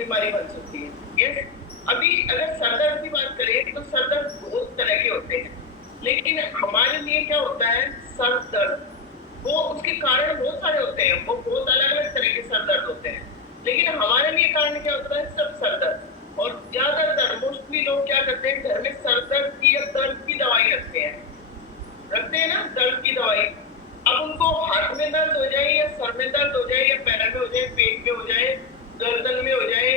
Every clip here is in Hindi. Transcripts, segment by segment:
बीमारी बन सकती है। यस, अभी अगर सर दर्द की बात करें तो सर दर्द बहुत तरह के होते हैं, लेकिन हमारे लिए क्या होता है सर दर्द, वो उसके कारण बहुत सारे होते हैं, वो बहुत अलग अलग तरह के सर दर्द होते हैं, लेकिन हमारे लिए कारण क्या होता है सब सर दर्द। और ज्यादातर मोस्टली लोग क्या करते हैं घर में सर दर्द की या दर्द की दवाई रखते हैं ना, दर्द की दवाई। अब उनको हाथ में दर्द हो जाए या सर में दर्द हो जाए या पैर में हो जाए, पेट में हो जाए, गर्दन में हो जाए,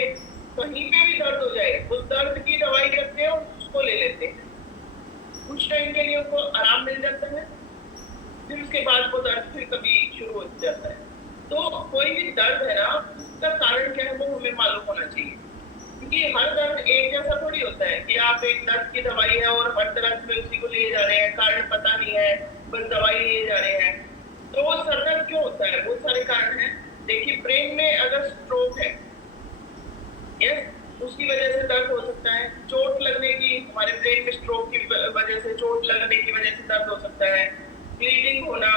कहीं पे भी दर्द हो जाए, वो दर्द की दवाई रखते हैं और उसको ले लेते हैं। कुछ टाइम के लिए उनको आराम मिल जाता है, फिर उसके बाद वो दर्द फिर कभी शुरू हो जाता है। तो कोई भी दर्द है ना, उसका कारण क्या है वो हमें मालूम होना चाहिए, क्योंकि हर दर्द एक जैसा थोड़ी होता है कि आप एक दर्द की दवाई है और हर दर्द में उसी को लिए जा रहे हैं, कारण पता नहीं है, बस दवाई लिए जा रहे हैं। तो वो सर दर्द क्यों होता है, बहुत सारे कारण हैं। देखिए, ब्रेन में अगर स्ट्रोक है, यस, उसकी वजह से दर्द हो सकता है। चोट लगने की, हमारे ब्रेन में स्ट्रोक की वजह से, चोट लगने की वजह से दर्द हो सकता है। ब्लीडिंग होना,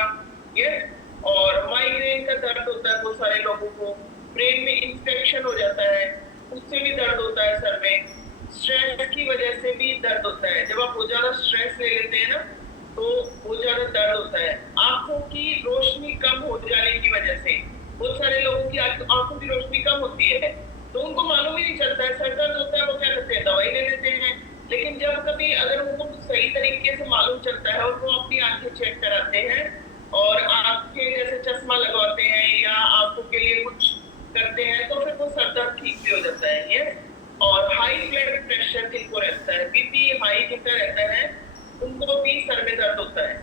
यस, और माइग्रेन का दर्द होता है बहुत सारे लोगों को। ब्रेन में इंफेक्शन हो जाता है, उससे भी दर्द होता है सर में। स्ट्रेस की वजह से भी दर्द होता है, जब आप बहुत ज्यादा स्ट्रेस ले लेते हैं ना तो बहुत ज्यादा दर्द होता है। आंखों की रोशनी कम हो जाने की वजह से, बहुत सारे लोगों की आंखों की रोशनी कम होती है तो उनको मालूम ही नहीं चलता है, सर दर्द होता है, वो क्या करते हैं दवाई ले लेते हैं। लेकिन जब कभी अगर उनको सही तरीके से मालूम चलता है और वो अपनी आंखें चेक कराते हैं और आंखें जैसे चश्मा लगवाते हैं या आंखों के लिए कुछ करते हैं तो फिर वो सर दर्द ठीक भी हो जाता है। ये और हाई ब्लड प्रेशर जिनको रहता है, बीपी हाई जिनका रहता है, उनको भी सर में दर्द होता है।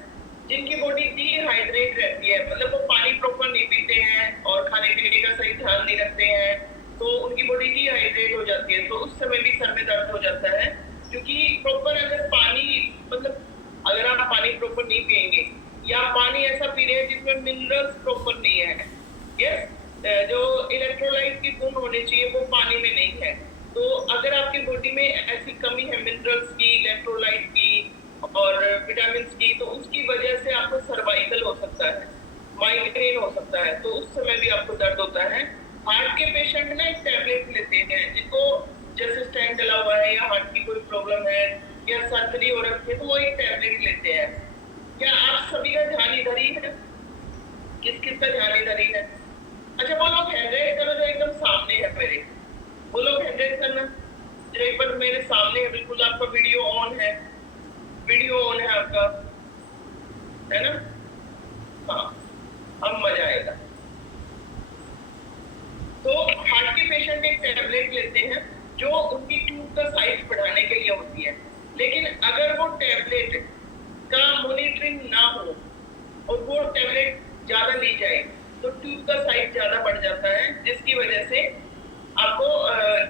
जिनकी बॉडी डिहाइड्रेट रहती है, मतलब वो पानी प्रॉपर नहीं पीते हैं और खाने पीने का सही ध्यान नहीं रखते हैं, तो उनकी बॉडी डिहाइड्रेट हो जाती है, तो उस समय भी सर में दर्द हो जाता है। क्योंकि प्रॉपर अगर पानी, मतलब अगर आप पानी प्रॉपर नहीं पिएंगे या पानी ऐसा पी रहे हैं जिसमें मिनरल्स प्रॉपर नहीं है, यस, जो इलेक्ट्रोलाइट की गुण होने चाहिए वो पानी में नहीं है, तो अगर आपकी बॉडी में ऐसी कमी है मिनरल्स की, इलेक्ट्रोलाइट की और विटामिन की, तो उसकी वजह से आपको सर्वाइकल हो सकता है, माइग्रेन हो सकता है, तो उस समय भी आपको दर्द होता है। हार्ट के पेशेंट ना एक टैबलेट लेते हैं, जिनको जैसे स्टेंट डला हुआ है या हार्ट की कोई प्रॉब्लम है या सर्जरी हो रखी है, तो वो एक टैबलेट लेते हैं। क्या आप सभी का ध्यान इधर ही है? किस किस का ध्यान इधर ही है? अच्छा, वो लोग हैंड करो जो एकदम सामने है मेरे, वो लोग हैंड करना जो एक बार मेरे सामने है, बिल्कुल आपका वीडियो ऑन है, वीडियो ऑन है आपका, है ना? हाँ, अब मजा आएगा। तो हार्ट के पेशेंट एक टैबलेट लेते हैं जो उनकी ट्यूब का साइज बढ़ाने के लिए होती है, लेकिन अगर वो टैबलेट का मॉनिटरिंग ना हो और वो टैबलेट ज्यादा ली जाए तो ट्यूब का साइज ज्यादा बढ़ जाता है, जिसकी वजह से आपको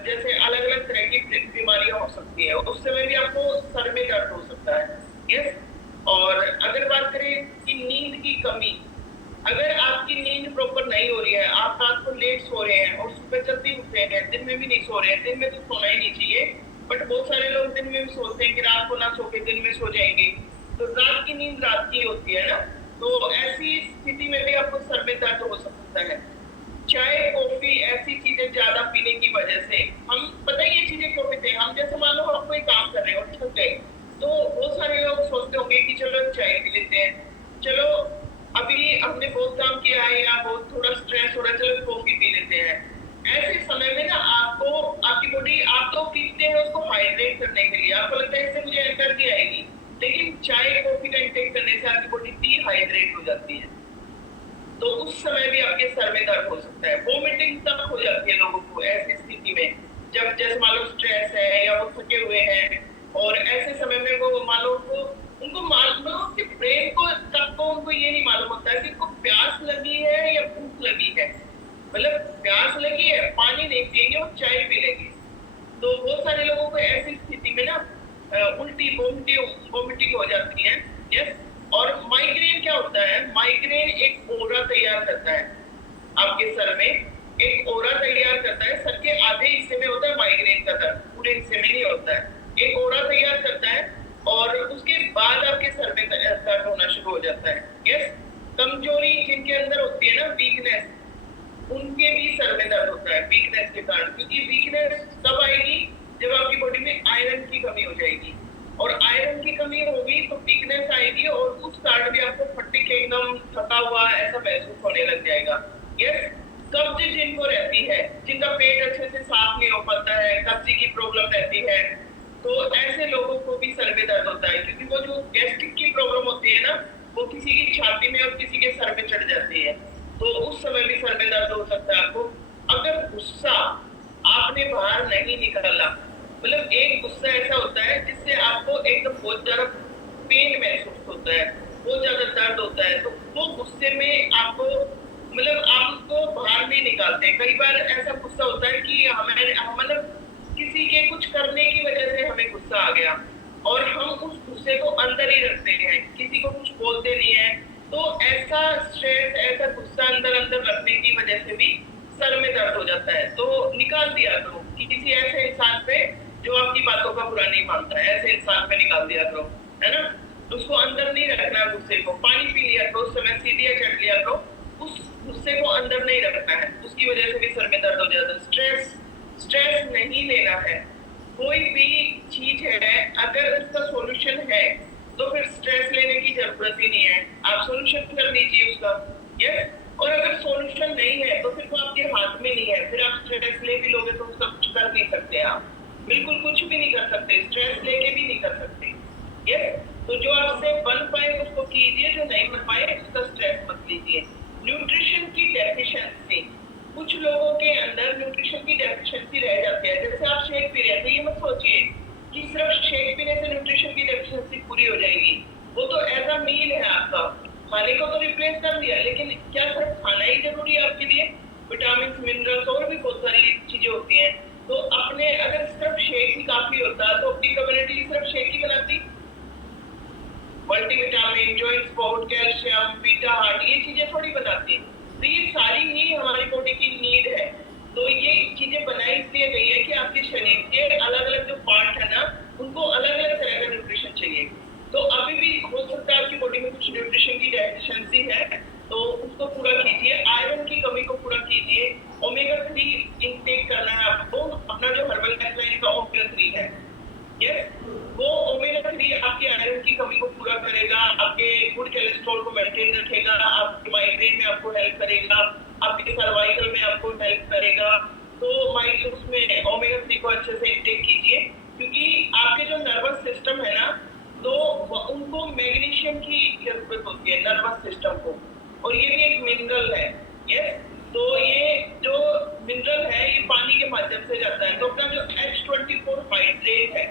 जैसे अलग अलग तरह की बीमारियां हो सकती है, उस समय भी आपको सर में दर्द हो सकता है। यस, और अगर बात करें कि नींद की कमी, अगर आपकी नींद प्रॉपर नहीं हो रही है, आप रात को लेट सो रहे हैं और सुबह जल्दी उठ रहे हैं, दिन में भी नहीं सो रहे हैं, दिन में तो सोना ही नहीं चाहिए, बट बहुत सारे लोग दिन में भी सोचते हैं कि रात को ना सो के दिन में सो जाएंगे, तो रात की नींद रात की होती है ना, तो ऐसी स्थिति में भी आपको सर में दर्द हो सकता है। चाय कॉफी ऐसी चीजें ज्यादा पीने की वजह से, हम पता है ये चीजें क्यों पीते हैं, हम जैसे मान लो आप कोई काम कर रहे हो, थक गए, तो बहुत सारे लोग सोचते होंगे कि चलो चाय पी लेते हैं, चलो अभी हमने बहुत काम किया है या बहुत थोड़ा स्ट्रेस हो रहा है, चलो कॉफी पी लेते हैं। ऐसे समय में ना आपको, आपकी बॉडी, आप तो पीते हैं उसको हाइड्रेट करने के लिए, आपको लगता है इससे मुझे एनर्जी आएगी, लेकिन चाय कॉफी का इंटेक करने से आपकी बॉडी डिहाइड्रेट हो जाती है, तो उस समय भी आपके सर में दर्द हो सकता है। वोमिटिंग तक हो जाती है लोगों को ऐसी स्थिति में, जब जैसे मान लो स्ट्रेस है या वो थके हुए हैं, और ऐसे समय में वो मान लो उनको मालूम कि ब्रेन को तब को उनको ये नहीं मालूम होता है कि उनको प्यास लगी है या भूख लगी है, मतलब प्यास लगी है, पानी नहीं पिएंगे और चाय पी लेंगे। तो बहुत सारे लोगों को ऐसी स्थिति में ना उल्टी वोमिटिंग हो जाती है। यस, और माइग्रेन क्या होता है, माइग्रेन एक ओरा तैयार करता है आपके सर में, एक ओरा तैयार करता है, सर के आधे हिस्से में होता है माइग्रेन का दर्द, पूरे हिस्से में नहीं होता है, एक ओरा तैयार करता है और उसके बाद आपके सर में दर्द होना शुरू हो जाता है। यस, कमजोरी जिनके अंदर होती है ना, वीकनेस, उनके भी सर में दर्द होता है वीकनेस के कारण, क्योंकि वीकनेस वीकनेस तब आएगी जब आपकी बॉडी में आयरन की कमी हो जाएगी, और आयरन की कमी होगी तो वीकनेस आएगी, और उस कारण भी आपको फटीग एकदम थका हुआ ऐसा महसूस होने लग जाएगा। यस, कब्ज जिनको रहती है, जिनका पेट अच्छे से साफ नहीं हो पाता है, कब्ज की प्रॉब्लम रहती है, तो ऐसे लोगों को भी सर में दर्द होता है, क्योंकि वो जो गैस्ट्रिक की प्रॉब्लम होती है ना, वो किसी की छाती में और किसी के सर में चढ़ जाती है, तो उस समय भी सर में दर्द हो सकता है आपको। अगर गुस्सा आपने बाहर नहीं निकाला, मतलब एक गुस्सा ऐसा होता है जिससे आपको एकदम बहुत ज्यादा पेन महसूस होता है, बहुत ज्यादा दर्द होता है, तो वो गुस्से में आपको मतलब आप उसको बाहर नहीं निकालते। कई बार ऐसा गुस्सा होता है कि हमें मतलब किसी के कुछ करने की वजह से हमें गुस्सा आ गया और हम उस गुस्से को अंदर ही रखते हैं, किसी को कुछ बोलते नहीं है, तो ऐसा स्ट्रेस, ऐसा गुस्सा अंदर अंदर रखने की वजह से भी सर में दर्द हो जाता है। तो निकाल दिया करो कि किसी ऐसे इंसान पे जो आपकी बातों का बुरा नहीं मानता है, ऐसे इंसान पे निकाल दिया करो, है ना। उसको अंदर नहीं रखना गुस्से को, पानी पी लिया करो, उस समय सीढ़ियां चढ़ लिया करो, उस गुस्से को अंदर नहीं रखना है, उसकी वजह से भी सर में दर्द हो जाता है। स्ट्रेस नहीं लेना है। कोई भी चीज है अगर उसका सॉल्यूशन है तो फिर स्ट्रेस लेने की जरूरत ही नहीं है, आप सॉल्यूशन कर लीजिए उसका। यस, और अगर सॉल्यूशन नहीं है तो फिर वो आपके हाथ में नहीं है, फिर आप स्ट्रेस ले भी लोगे तो उसका कुछ कर नहीं सकते, आप बिल्कुल कुछ भी नहीं कर सकते, स्ट्रेस लेके भी नहीं कर सकते। यस, तो जो आपसे बन पाए उसको कीजिए, जो नहीं बन पाए उसका स्ट्रेस मत लीजिए। न्यूट्रिशन की डेफिशिएंसी, कुछ लोगों के अंदर न्यूट्रिशन की डेफिशिएंसी रह जाती है। जैसे आप शेक पी रहे हैं तो ये मत सोचिए कि सिर्फ शेक पीने से न्यूट्रिशन की डेफिशिएंसी पूरी हो जाएगी, वो तो ऐसा मील है आपका, खाने को तो रिप्लेस कर दिया, लेकिन क्या सिर्फ खाना ही जरूरी है आपके लिए? विटामिन, मिनरल्स और भी बहुत सारी चीजें होती हैं। तो अपने अगर सिर्फ शेक ही काफी होता तो अपनी कम्युनिटी सिर्फ शेक ही बनाती, multivitamin, joint support, calcium, beta heart, ये चीजें थोड़ी बनाती। तो ये सारी ही हमारी बॉडी की नीड है। तो ये चीजें बनाई इसलिए गई है कि आपके शरीर के अलग अलग जो पार्ट है ना, उनको अलग अलग तरह का न्यूट्रिशन चाहिए। तो अभी भी हो सकता है आपकी बॉडी में कुछ न्यूट्रिशन की डेफिशिएंसी है, तो उसको पूरा कीजिए, आयरन की कमी को पूरा कीजिए, ओमेगा 3 इनटेक करना है आपको। अपना जो हर्बल लाइफ का ओमेगा 3 है, यस, वो ओमेगा 3 आपके आयरन की कमी को पूरा करेगा, आपके गुड कोलेस्ट्रॉल को मेंटेन रखेगा, आपके माइग्रेन में आपको हेल्प करेगा, आपके सर्वाइकल में आपको हेल्प करेगा। तो उसमें ओमेगा 3 को अच्छे से इंटेक कीजिए, क्योंकि आपके जो नर्वस सिस्टम है ना, तो उनको मैग्नीशियम की जरूरत होती है नर्वस सिस्टम को, और ये भी एक मिनरल है। यस, तो ये जो मिनरल है ये पानी के माध्यम से जाता है। तो अपना जो H24 हाइड्रेट है,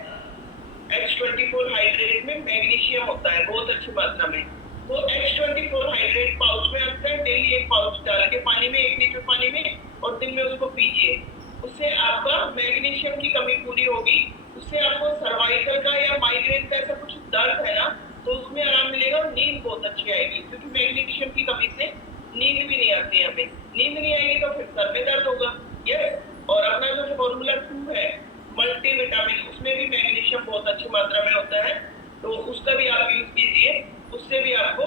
H24 हाइड्रेट में मैग्नीशियम होता है बहुत अच्छी मात्रा में। तो H24 हाइड्रेट पाउच में आपका डेली एक पाउच डाल के पानी में, 1 लीटर पानी में, और दिन में उसको पीजिए। उससे आपका मैग्नीशियम की कमी पूरी होगी, उससे आपको सर्वाइकल का या माइग्रेन का ऐसा कुछ दर्द है ना, तो उसमें आराम मिलेगा और नींद बहुत अच्छी आएगी, क्योंकि मैग्नीशियम की कमी से नींद भी नहीं आती है हमें। नींद नहीं आएगी तो फिर सर में दर्द होगा। यस, और अपना जो फॉर्मूला 2 है मल्टीविटामिन, उसमें भी मैग्नीशियम बहुत अच्छी मात्रा में होता है, तो उसका भी आप यूज कीजिए, उससे भी आपको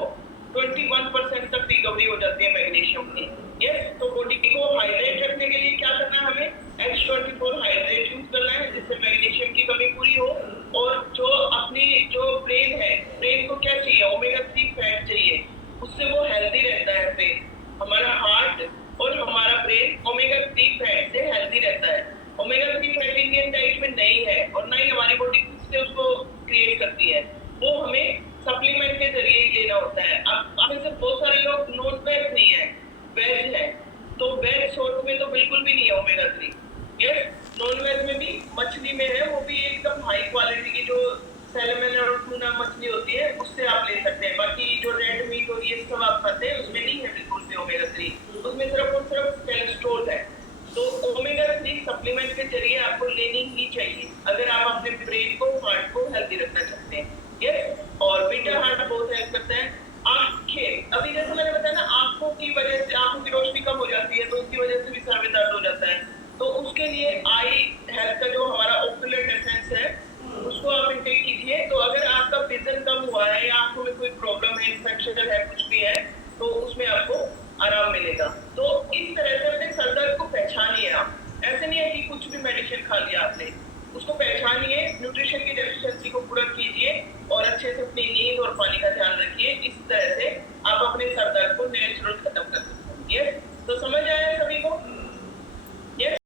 21% तक रिकवरी हो जाती है मैग्नीशियम की। यस, तो बॉडी को हाइड्रेट रखने के लिए क्या करना है, हमें H24 हाइड्रेट यूज करना है, जिससे मैग्नीशियम की कमी पूरी हो। और जो अपनी जो ब्रेन है, ब्रेन को क्या चाहिए, ओमेगा 3 फैट चाहिए, उससे वो हेल्दी रहता है ब्रेन। हमारा हार्ट और हमारा ब्रेन ओमेगा 3 फैट से हेल्दी रहता है। ओमेगा 3 फैट इंडियन डाइट में नहीं है, और ना ही हमारी बॉडी खुद से उसको क्रिएट करती है, वो हमें सप्लीमेंट के जरिए ही लेना होता है। अब में से बहुत सारे लोग नॉन वेज नहीं है, वेज है, तो वेज सोर्स में तो बिल्कुल भी नहीं है ओमेगा 3। यस, नॉन वेज में भी मछली में है, वो भी एकदम हाई क्वालिटी की जो सैल्मन और टूना मछली होती है, उससे आप ले सकते हैं। बाकी जो रेड मीट और ये सब आप खाते हैं उसमें नहीं है बिल्कुल भी ओमेगा 3, उसमें सिर्फ और सिर्फ कोलेस्ट्रॉल है। तो ओमेगा 3 सप्लीमेंट के जरिए आपको लेनी ही चाहिए अगर आप अपने ब्रेन को, हार्ट को हेल्दी रखना चाहते हैं। यस, और बीटा हार्ट बहुत हेल्प करता है। आंखें, अभी जैसे मैंने बताया ना, आंखों की वजह से आंखों की रोशनी कम हो जाती है, तो उसकी वजह से भी सर में दर्द हो जाता है। तो उसके लिए आई हेल्थ का जो हमारा ऑक्यूलर डिफेंस है, उसको आप इंटेक कीजिए। तो अगर आपका विजन कम हुआ है या आंखों में कोई प्रॉब्लम है, इन्फेक्शन है, कुछ भी है, तो उसमें आपको आराम मिलेगा। तो इस तरह से अपने सर दर्द को पहचानिए आप। ऐसे नहीं है कि कुछ भी मेडिसिन खा लिया आपने, उसको पहचानिए, न्यूट्रिशन की डेफिशिएंसी को पूरा कीजिए और अच्छे से अपनी नींद और पानी का ध्यान रखिए। इस तरह से